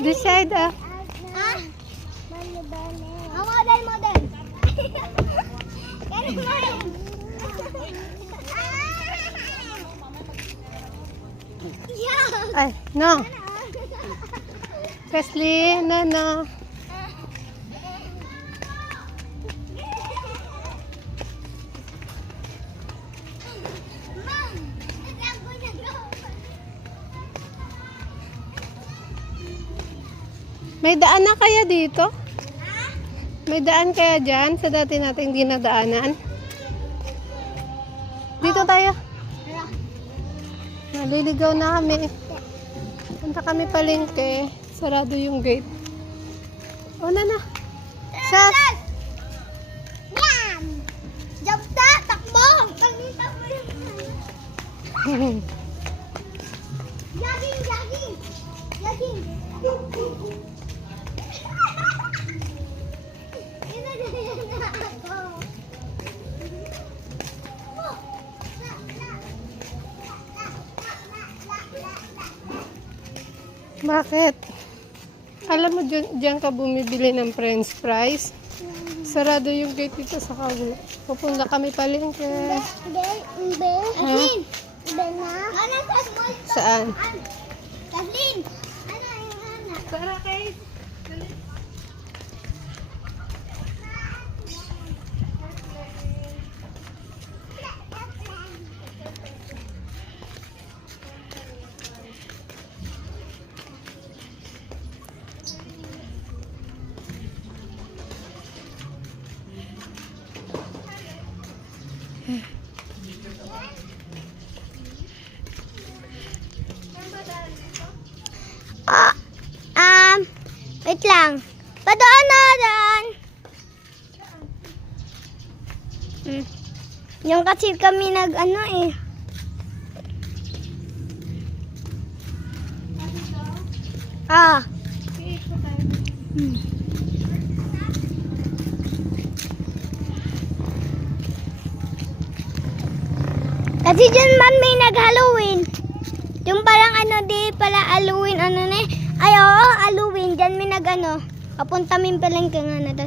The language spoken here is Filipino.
This side ah. Ah? Model. Ay, no. Presley, no. May daan na kaya dito? May daan kaya dyan sa dati nating dinadaanan? Dito tayo. Naliligaw na kami. Punta kami palengke. Sarado yung gate. O na. Sas! Yan! Jump ta! Takbo! Pagkita mo yun. Jogging! Bakit? Alam mo, dyan ka bumibili ng french fries? Sarado yung gate dito sa kago. Pupunta kami palengke. Kathleen! Saan? Kathleen! Ano yung anak? Tara, Kate. Wait lang. Padaan na, daan. Yung kasi kami nag-ano eh. Kasi dyan man may nag-Halloween. Yung parang ano di pala Halloween ano na eh. Ay oo, Halloween. Dyan may nag-ano. Papunta min palengke nga na.